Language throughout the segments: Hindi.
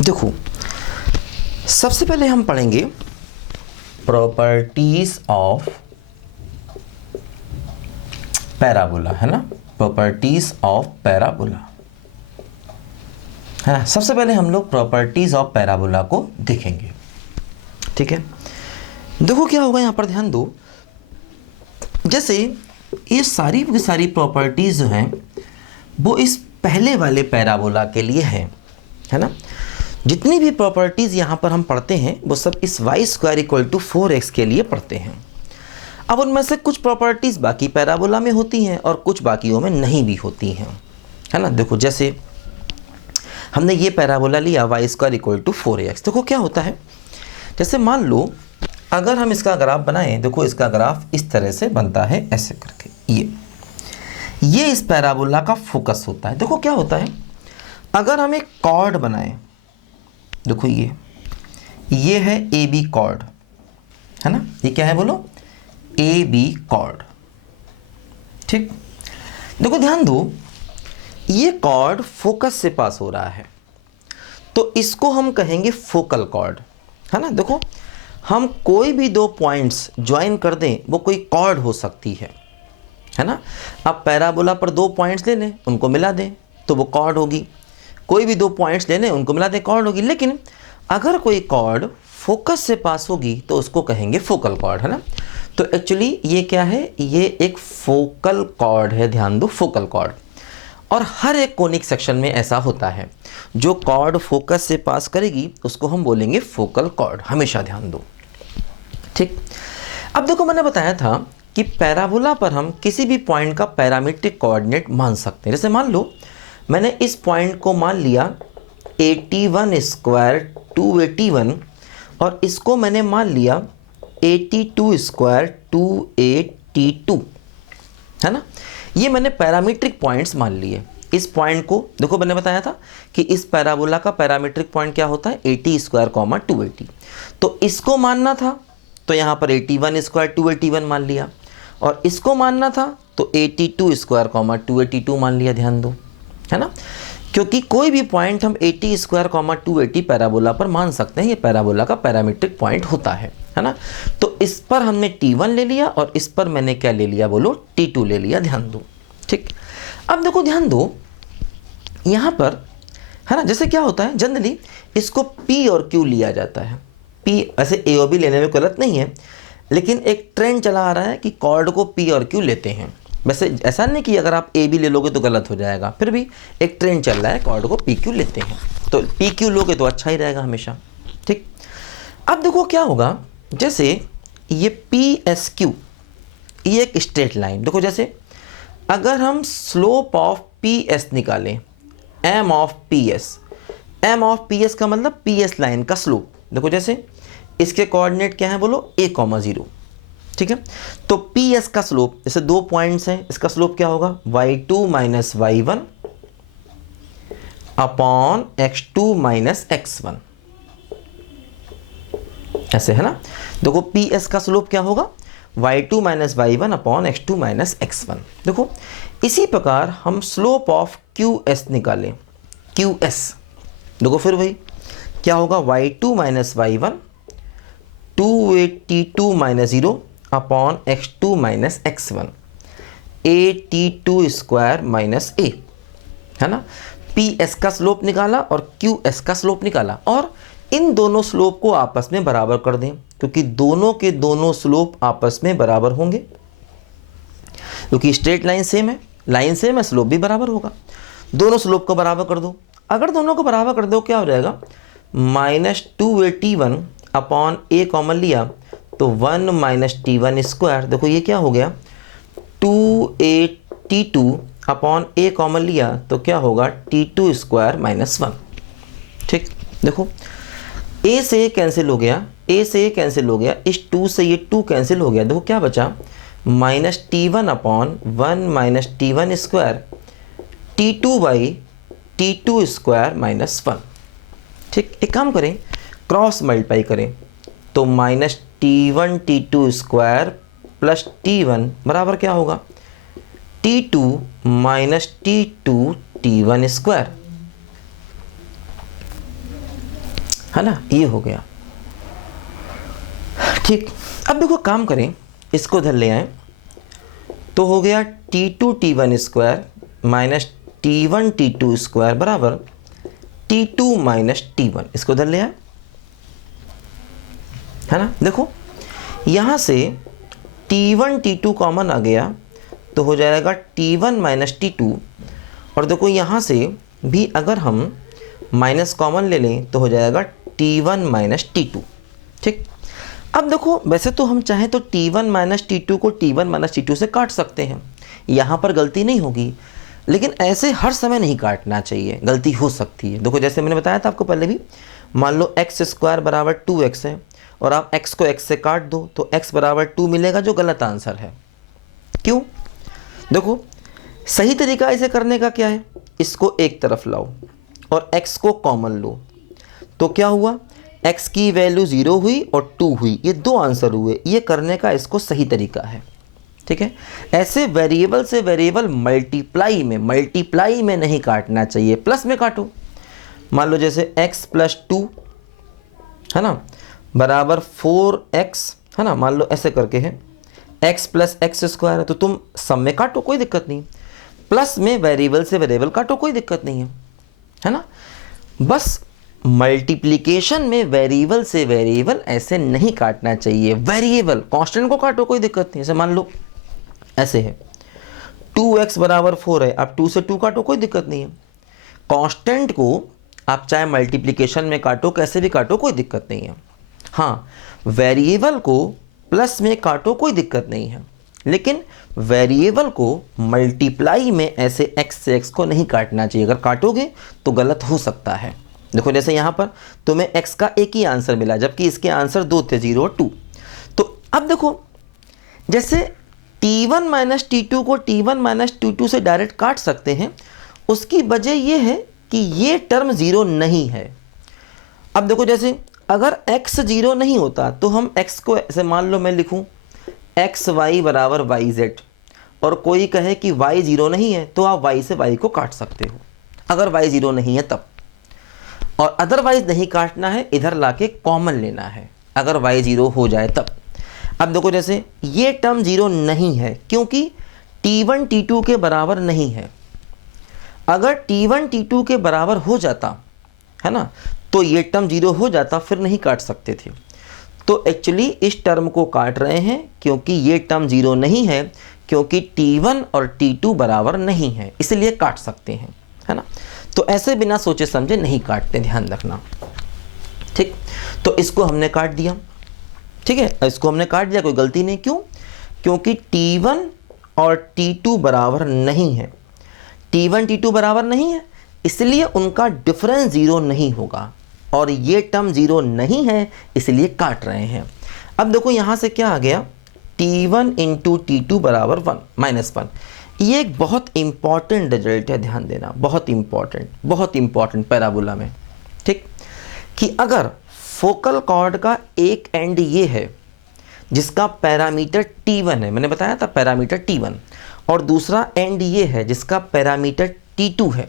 देखो, सबसे पहले हम पढ़ेंगे प्रॉपर्टीज ऑफ पैराबोला, है ना। प्रॉपर्टीज ऑफ पैराबोला है ना। सबसे पहले हम लोग प्रॉपर्टीज ऑफ पैराबोला को देखेंगे, ठीक है। देखो क्या होगा यहाँ पर, ध्यान दो। जैसे ये सारी की सारी प्रॉपर्टीज जो हैं वो इस पहले वाले पैराबोला के लिए है ना। जितनी भी प्रॉपर्टीज यहाँ पर हम पढ़ते हैं वो सब इस y square equal to 4x के लिए पढ़ते हैं। अब उनमें से कुछ प्रॉपर्टीज बाकी पैराबोला में होती हैं और कुछ बाकियों में नहीं भी होती हैं, है ना। देखो जैसे हमने ये पैराबोला लिया y square equal to 4x। देखो क्या होता है, जैसे मान लो अगर हम इसका ग्राफ बनाएं, देखो इसका ग्राफ इस तरह से बनता है ऐसे करके। ये इस पैराबोला का फोकस होता है। देखो क्या होता है, अगर हम एक कॉर्ड बनाएं, देखो ये है ए बी कॉर्ड, है ना। ये क्या है बोलो, ए बी कॉर्ड, ठीक। देखो ध्यान दो, ये कॉर्ड फोकस से पास हो रहा है तो इसको हम कहेंगे फोकल कॉर्ड, है ना। देखो हम कोई भी दो पॉइंट्स ज्वाइन कर दें वो कोई कॉर्ड हो सकती है ना। अब पैराबोला पर दो पॉइंट्स ले लें, उनको मिला दें तो वो कॉर्ड होगी। कोई भी दो पॉइंट्स ले लें, उनको मिला दें, कॉर्ड होगी। लेकिन अगर कोई कॉर्ड फोकस से पास होगी तो उसको कहेंगे फोकल कॉर्ड, है ना। तो एक्चुअली ये क्या है, ये एक फोकल कॉर्ड है। ध्यान दो, फोकल कॉर्ड। और हर एक कोनिक सेक्शन में ऐसा होता है, जो कॉर्ड फोकस से पास करेगी उसको हम बोलेंगे फोकल कॉर्ड, हमेशा ध्यान दो, ठीक। अब देखो मैंने बताया था कि पैराबोला पर हम किसी भी पॉइंट का पैरामीट्रिक कोऑर्डिनेट मान सकते हैं। जैसे मान लो मैंने इस पॉइंट को मान लिया 81 स्क्वायर 281 और इसको मैंने मान लिया 82 स्क्वायर 282, है ना। ये मैंने पैरामीट्रिक पॉइंट्स मान लिए। इस पॉइंट को देखो, मैंने बताया था कि इस पैराबोला का पैरामीट्रिक पॉइंट क्या होता है, 80 स्क्वायर 280। तो इसको मानना था तो यहाँ पर 81 स्क्वायर 281 मान लिया, और इसको मानना था तो 82 स्क्वायर 282 मान लिया। ध्यान दो, है ना। क्योंकि कोई भी पॉइंट हम 80 स्क्वायर 280 पैराबोला पर मान सकते हैं, ये पैराबोला का पैरामीट्रिक पॉइंट होता है ना। तो इस पर हमने T1 ले लिया और इस पर मैंने क्या ले लिया बोलो, T2 ले लिया। ध्यान दो, ठीक। अब देखो ध्यान दो यहाँ पर, है ना। जैसे क्या होता है, जनरली इसको P और Q लिया जाता है। P ऐसे A और B लेने में गलत नहीं है, लेकिन एक ट्रेंड चला आ रहा है कि कॉर्ड को P और Q लेते हैं। वैसे ऐसा नहीं कि अगर आप A B ले लोगे तो गलत हो जाएगा, फिर भी एक ट्रेंड चल रहा है, कॉर्ड को P Q लेते हैं। तो P Q लोगे तो अच्छा ही रहेगा हमेशा, ठीक। अब देखो क्या होगा, जैसे ये P S Q, ये एक स्ट्रेट लाइन। देखो जैसे अगर हम स्लोप ऑफ पी एस निकालें, एम ऑफ पी एस का मतलब पी एस लाइन का स्लोप। देखो जैसे इसके कोऑर्डिनेट क्या है बोलो, a,0, ठीक है। तो पी एस का स्लोप, जैसे दो पॉइंट्स हैं, इसका स्लोप क्या होगा, y2 minus y1 upon x2 minus x1, ऐसे, है ना। देखो पी एस का स्लोप क्या होगा, y2 minus y1 upon x2 minus x1। देखो इसी प्रकार हम स्लोप ऑफ QS निकालें, QS, देखो फिर वही क्या होगा, y2 minus y1 282 minus 0 upon x2 minus x1 82 square minus a, है ना। PS का स्लोप निकाला और QS का स्लोप निकाला, और इन दोनों स्लोप को आपस में बराबर कर दें, क्योंकि दोनों के दोनों स्लोप आपस में बराबर होंगे, क्योंकि स्ट्रेट लाइन सेम है, लाइन सेम है, स्लोप भी बराबर होगा। दोनों स्लोप को बराबर कर दो। अगर दोनों को बराबर कर दो क्या हो जाएगा, माइनस 281 अपॉन a कॉमन लिया तो 1 माइनस T1 स्क्वायर। देखो ये क्या हो गया, 282 अपॉन a कॉमन लिया तो क्या होगा, T2 स्क्वायर माइनस 1, ठीक। देखो a से a कैंसिल हो गया, a से a कैंसिल हो गया, इस 2 से ये 2 कैंसिल हो गया। देखो क्या बचा, minus T1 upon 1 minus T1 square T2 by T2 square minus 1, ठीक। एक काम करें, क्रॉस मल्टीप्लाई करें तो minus T1 T2 square plus T1 बराबर क्या होगा, T2 minus T2 T1 square. है ना, ये हो गया। ठीक, अब देखो काम करें, इसको इधर ले आए तो हो गया T2 T1 square minus T1 T2 square बराबर T2 माइनस T1, इसको इधर ले आए, है ना। देखो यहाँ से T1 T2 कॉमन आ गया तो हो जाएगा T1 माइनस T2, और देखो यहाँ से भी अगर हम माइनस कॉमन ले लें तो हो जाएगा T1 माइनस T2। ठीक, अब देखो वैसे तो हम चाहें तो T1 माइनस T2 को T1 माइनस T2 से काट सकते हैं, यहाँ पर गलती नहीं होगी, लेकिन ऐसे हर समय नहीं काटना चाहिए, गलती हो सकती है। देखो जैसे मैंने बताया था आपको पहले भी, मान लो एक्स स्क्वायर बराबर 2x है और आप x को x से काट दो तो x बराबर 2 मिलेगा, जो गलत आंसर है। क्यों? देखो सही तरीका इसे करने का क्या है, इसको एक तरफ लाओ और x को कॉमन लो, तो क्या हुआ, x की वैल्यू 0 हुई और 2 हुई, ये दो आंसर हुए। ये करने का इसको सही तरीका है। ठीक है, ऐसे वेरिएबल से वेरिएबल मल्टीप्लाई में नहीं काटना चाहिए, प्लस में काटो। मान लो जैसे x प्लस 2 है ना बराबर 4x, है ना, मान लो ऐसे करके है, x प्लस एक्स स्क्वायर है, तो तुम सम में काटो, कोई दिक्कत नहीं, प्लस में वेरिएबल से वेरिएबल काटो, कोई दिक्कत नहीं है ना। बस मल्टीप्लिकेशन में वेरिएबल से वेरिएबल ऐसे नहीं काटना चाहिए, वेरिएबल कांस्टेंट को काटो, कोई दिक्कत नहीं। जैसे मान लो ऐसे है 2x बराबर 4 है, अब 2 से 2 काटो, कोई दिक्कत नहीं है। कांस्टेंट को आप चाहे मल्टीप्लिकेशन में काटो, कैसे भी काटो, कोई दिक्कत नहीं है। हाँ, वेरिएबल को प्लस में काटो, कोई दिक्कत नहीं है, लेकिन वेरिएबल को मल्टीप्लाई में ऐसे x से x को नहीं काटना चाहिए, अगर काटोगे तो गलत हो सकता है। देखो जैसे यहाँ पर तुम्हें x का एक ही आंसर मिला, जबकि इसके आंसर दो थे, 0 और 2। तो अब देखो जैसे T1 माइनस T2 को T1 माइनस T2 से डायरेक्ट काट सकते हैं, उसकी वजह यह है कि ये टर्म 0 नहीं है। अब देखो जैसे अगर x 0 नहीं होता तो हम x को ऐसे मान लो मैं लिखूं एक्स वाई बराबर वाई जेड, और कोई कहे कि y 0 नहीं है तो आप y से y को काट सकते हो, अगर y 0 नहीं है तब। और अदरवाइज नहीं काटना है, इधर लाके कॉमन लेना है, अगर y 0 हो जाए तब। अब देखो जैसे ये टर्म 0 नहीं है क्योंकि T1 T2 के बराबर नहीं है। अगर T1 T2 के बराबर हो जाता है ना तो ये टर्म 0 हो जाता, फिर नहीं काट सकते थे। तो एक्चुअली इस टर्म को काट रहे हैं क्योंकि ये टर्म 0 नहीं है, क्योंकि T1 और T2 बराबर नहीं है, इसलिए काट सकते हैं, है ना। तो ऐसे बिना सोचे समझे नहीं काटते, ध्यान रखना। ठीक, तो इसको हमने काट दिया, ठीक है, इसको हमने काट दिया, कोई गलती नहीं। क्यों? क्योंकि T1 और T2 बराबर नहीं है, T1 T2 बराबर नहीं है, इसलिए उनका डिफरेंस 0 नहीं होगा, और ये टर्म 0 नहीं है, इसलिए काट रहे हैं। अब देखो यहाँ से क्या आ गया, T1 इंटू T2 बराबर 1 माइनस 1। ये एक बहुत इंपॉर्टेंट रिजल्ट है, ध्यान देना, बहुत इंपॉर्टेंट पैराबोला में। ठीक, कि अगर फोकल कॉर्ड का एक एंड ये है जिसका पैरामीटर T1 है, मैंने बताया था पैरामीटर T1, और दूसरा एंड ये है जिसका पैरामीटर T2 है,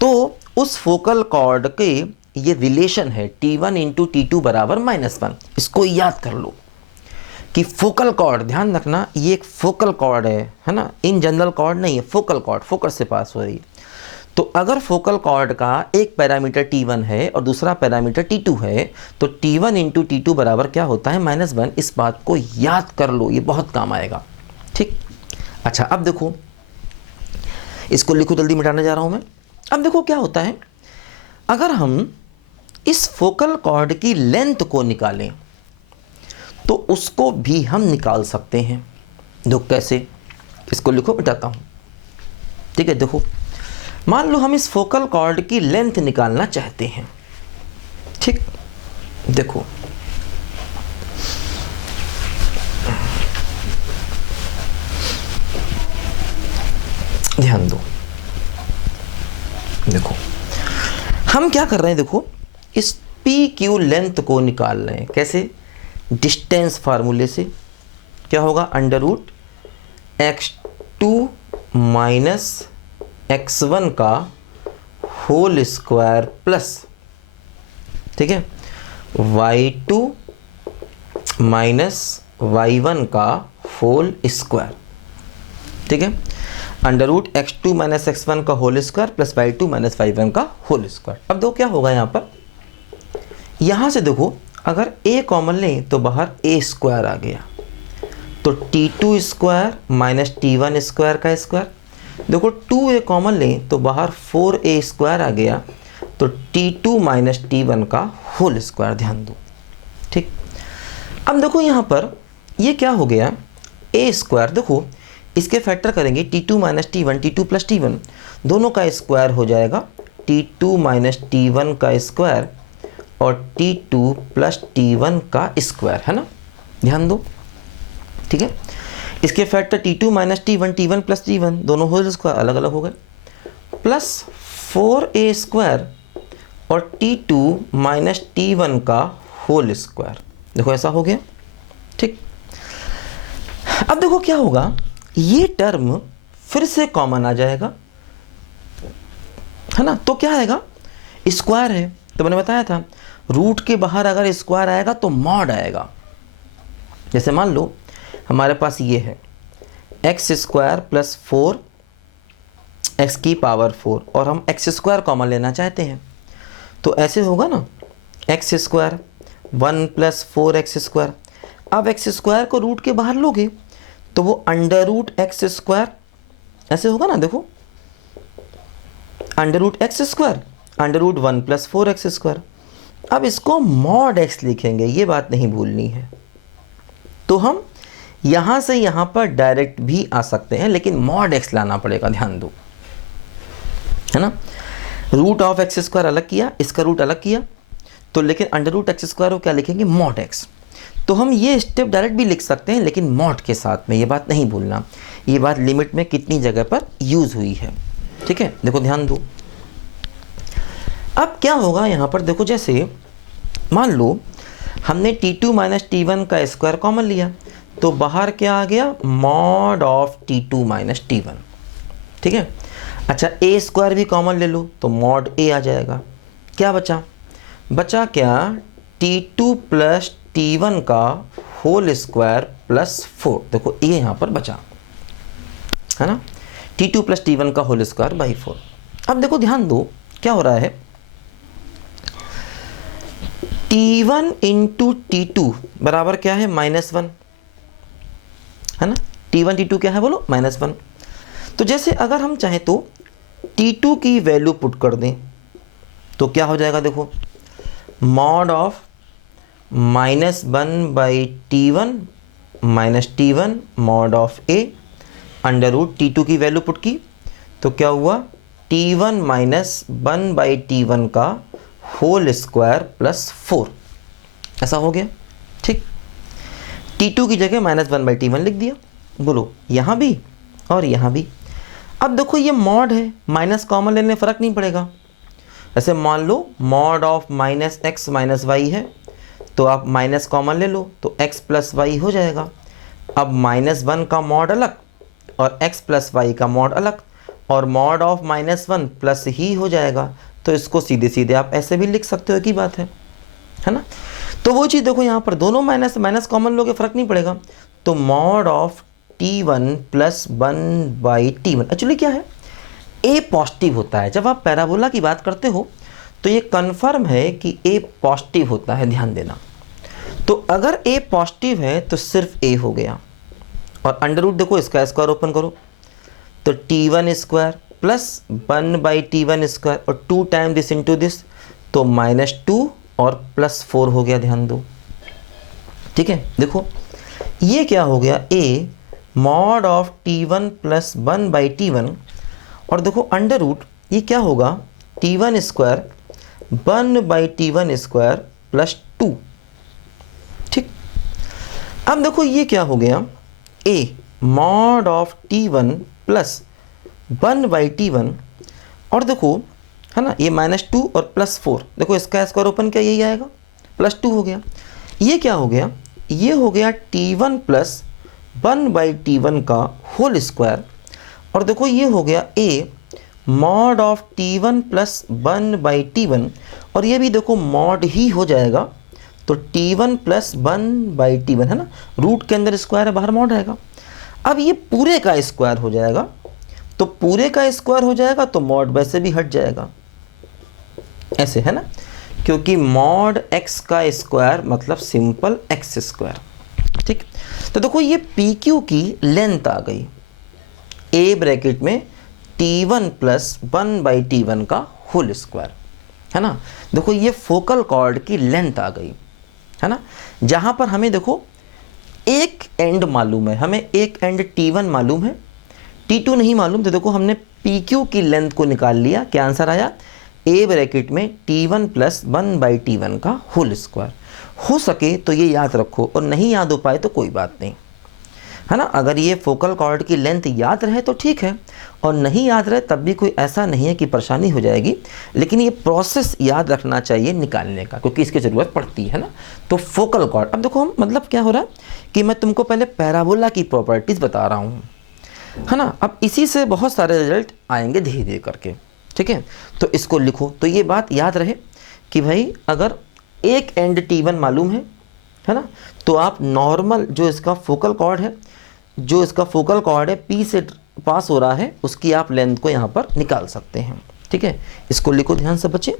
तो उस फोकल कॉर्ड के ये रिलेशन है T1 इंटू T2 बराबर -1। इसको याद कर लो कि फोकल कॉर्ड, ध्यान रखना, ये एक फोकल कॉर्ड है ना, इन जनरल कॉर्ड नहीं है, फोकल कॉर्ड, फोकस से पास हो रही है। तो अगर फोकल कॉर्ड का एक पैरामीटर T1 है और दूसरा पैरामीटर T2 है, तो T1 इंटू T2 बराबर क्या होता है, -1। इस बात को याद कर लो, ये बहुत काम आएगा। ठीक, अच्छा अब देखो, इसको लिखो, जल्दी मिटाने जा रहा हूं मैं। अब देखो क्या होता है, अगर हम इस फोकल कॉर्ड की लेंथ को निकालें तो उसको भी हम निकाल सकते हैं। देखो कैसे, इसको लिखो, मिटाता हूं। ठीक है, देखो मान लो हम इस फोकल कॉर्ड की लेंथ निकालना चाहते हैं। ठीक, देखो ध्यान दो, देखो हम क्या कर रहे हैं, देखो इस PQ लेंथ को निकाल रहे हैं। कैसे? डिस्टेंस फार्मूले से। क्या होगा, √x2 माइनस x1 का होल स्क्वायर प्लस, ठीक है, y2 माइनस y1 का होल स्क्वायर, ठीक है, under root x2 minus x1 का whole square plus y2 minus y1 का होल स्क्वायर। अब देखो क्या होगा यहाँ पर, यहाँ से देखो अगर a कॉमन लें तो बाहर a स्क्वायर आ गया, तो t2 square minus t1 square का स्क्वायर। देखो 2a कॉमन लें तो बाहर 4a स्क्वायर आ गया, तो t2 माइनस t1 का होल स्क्वायर, ध्यान दो। ठीक, अब देखो यहाँ पर ये क्या हो गया, a स्क्वायर, देखो इसके फैक्टर करेंगे t2 minus t1, t2 plus t1 दोनों का स्क्वायर हो जाएगा, t2 माइनस t1 का स्क्वायर और t2 प्लस t1 का स्क्वायर, है ना, ध्यान दो। ठीक है, इसके factor t2 minus t1, t1 plus t1 दोनों होल स्क्वायर अलग अलग हो गए, प्लस 4a स्क्वायर और t2 माइनस t1 का होल स्क्वायर, देखो ऐसा हो गया। ठीक, अब देखो क्या होगा, ये टर्म फिर से कॉमन आ जाएगा, है ना, तो क्या आएगा, स्क्वायर है, तो मैंने बताया था रूट के बाहर अगर स्क्वायर आएगा तो मॉड आएगा। जैसे मान लो हमारे पास ये है एक्स स्क्वायर प्लस 4 एक्स की पावर 4 और हम एक्स स्क्वायर कॉमन लेना चाहते हैं, तो ऐसे होगा ना, x square 1 plus 4 x square. अब एक्स स्क्वायर को रूट के बाहर लोगे तो वो अंडर रूट एक्स स्क्वायर ऐसे होगा ना, देखो under root x square under root 1 plus 4 x square. अब इसको मॉड एक्स लिखेंगे, ये बात नहीं भूलनी है। तो हम यहाँ से यहाँ पर डायरेक्ट भी आ सकते हैं, लेकिन मॉड एक्स लाना पड़ेगा, ध्यान दो, है ना। रूट ऑफ एक्स स्क्वायर अलग किया, इसका रूट अलग किया, तो लेकिन अंडर रूट एक्स स्क्वायर को क्या लिखेंगे, मॉड एक्स। तो हम ये स्टेप डायरेक्ट भी लिख सकते हैं, लेकिन मॉड के साथ में, ये बात नहीं भूलना। ये बात लिमिट में कितनी जगह पर यूज़ हुई है, ठीक है, देखो ध्यान दो। अब क्या होगा यहाँ पर, देखो जैसे मान लो हमने t2 माइनस t1 का स्क्वायर कॉमन लिया, तो बाहर क्या आ गया, mod of t2 minus t1, ठीक है। अच्छा, a स्क्वायर भी कॉमन ले लो तो मॉड a आ जाएगा। क्या बचा, बचा क्या, t2 प्लस t1 का होल स्क्वायर प्लस 4, देखो ये यहाँ पर बचा, है ना, t2 प्लस t1 का होल स्क्वायर बाई 4। अब देखो ध्यान दो क्या हो रहा है, t1 इंटू t2 बराबर क्या है, -1, है ना, t1 t2 क्या है बोलो, -1। तो जैसे अगर हम चाहें तो t2 की वैल्यू पुट कर दें तो क्या हो जाएगा, देखो mod of -1 by t1 minus t1 mod of a under root t2 की वैल्यू पुट की, तो क्या हुआ, t1 माइनस 1 बाई t1 का होल स्क्वायर प्लस 4, ऐसा हो गया। ठीक, t2 की जगह -1 बाई t1 लिख दिया, बोलो यहाँ भी और यहाँ भी। अब देखो ये मॉड है, माइनस कॉमन लेने फ़र्क नहीं पड़ेगा। ऐसे मान लो mod of minus x minus y है, तो आप माइनस कॉमन ले लो तो x प्लस वाई हो जाएगा। अब -1 का मॉड अलग और x प्लस वाई का मॉड अलग, और मॉड ऑफ -1 प्लस ही हो जाएगा, तो इसको सीधे सीधे आप ऐसे भी लिख सकते हो, की बात है ना। तो वो चीज़ देखो यहाँ पर दोनों माइनस माइनस कॉमन लोगे फ़र्क नहीं पड़ेगा, तो mod of t1 plus 1 by t1, actually क्या है, a पॉजिटिव होता है। जब आप पैराबोला की बात करते हो तो ये कन्फर्म है कि a पॉजिटिव होता है, ध्यान देना। तो अगर a पॉजिटिव है तो सिर्फ a हो गया, और अंडर रूट देखो इसका स्क्वायर ओपन करो, तो t1 square plus 1 by t1 square और 2 टाइम दिस इंटू दिस, तो -2 और +4 हो गया, ध्यान दो। ठीक है, देखो ये क्या हो गया, a mod of t1 plus 1 by t1, और देखो अंडर रूट ये क्या होगा, t1 square 1 by t1 square plus 2। ठीक, अब देखो ये क्या हो गया, a mod of t1 plus 1 by t1, और देखो है ना ये -2 और +4, देखो इसका स्क्वायर ओपन क्या यही आएगा, +2 हो गया। ये क्या हो गया, ये हो गया t1 प्लस 1 बाई t1 का होल स्क्वायर, और देखो ये हो गया a mod of T1 plus 1/T1, और ये भी देखो मॉड ही हो जाएगा, तो T1 प्लस 1/T1 है ना, रूट के अंदर स्क्वायर है, बाहर मॉड आएगा। अब ये पूरे का स्क्वायर हो जाएगा, तो पूरे का स्क्वायर हो जाएगा तो मॉड वैसे भी हट जाएगा, ऐसे है ना, क्योंकि मॉड x का स्क्वायर मतलब सिंपल x स्क्वायर। ठीक, तो देखो ये PQ की लेंथ आ गई, A ब्रैकेट में T1 प्लस 1/T1 का होल स्क्वायर, है ना। देखो ये फोकल कॉर्ड की लेंथ आ गई, है ना, जहाँ पर हमें देखो एक एंड मालूम है, हमें एक एंड T1 मालूम है, T2 नहीं मालूम, तो देखो हमने PQ की लेंथ को निकाल लिया, क्या आंसर आया, A ब्रैकेट में T1 प्लस 1/T1 का होल स्क्वायर। हो सके तो ये याद रखो, और नहीं याद हो पाए तो कोई बात नहीं, है ना। अगर ये फोकल कॉर्ड की लेंथ याद रहे तो ठीक है, और नहीं याद रहे तब भी कोई ऐसा नहीं है कि परेशानी हो जाएगी, लेकिन ये प्रोसेस याद रखना चाहिए निकालने का, क्योंकि इसकी ज़रूरत पड़ती है ना। तो फोकल कॉर्ड, अब देखो हम मतलब क्या हो रहा है कि मैं तुमको पहले पैराबोला की प्रॉपर्टीज़ बता रहा हूँ, है ना। अब इसी से बहुत सारे रिजल्ट आएंगे धीरे धीरे करके, ठीक है। तो इसको लिखो, तो ये बात याद रहे कि भाई अगर एक एंड T1 मालूम है ना, तो आप नॉर्मल जो इसका फोकल कॉर्ड है, जो इसका फोकल कॉर्ड है P से पास हो रहा है, उसकी आप लेंथ को यहाँ पर निकाल सकते हैं, ठीक है। इसको लिखो ध्यान से बच्चे।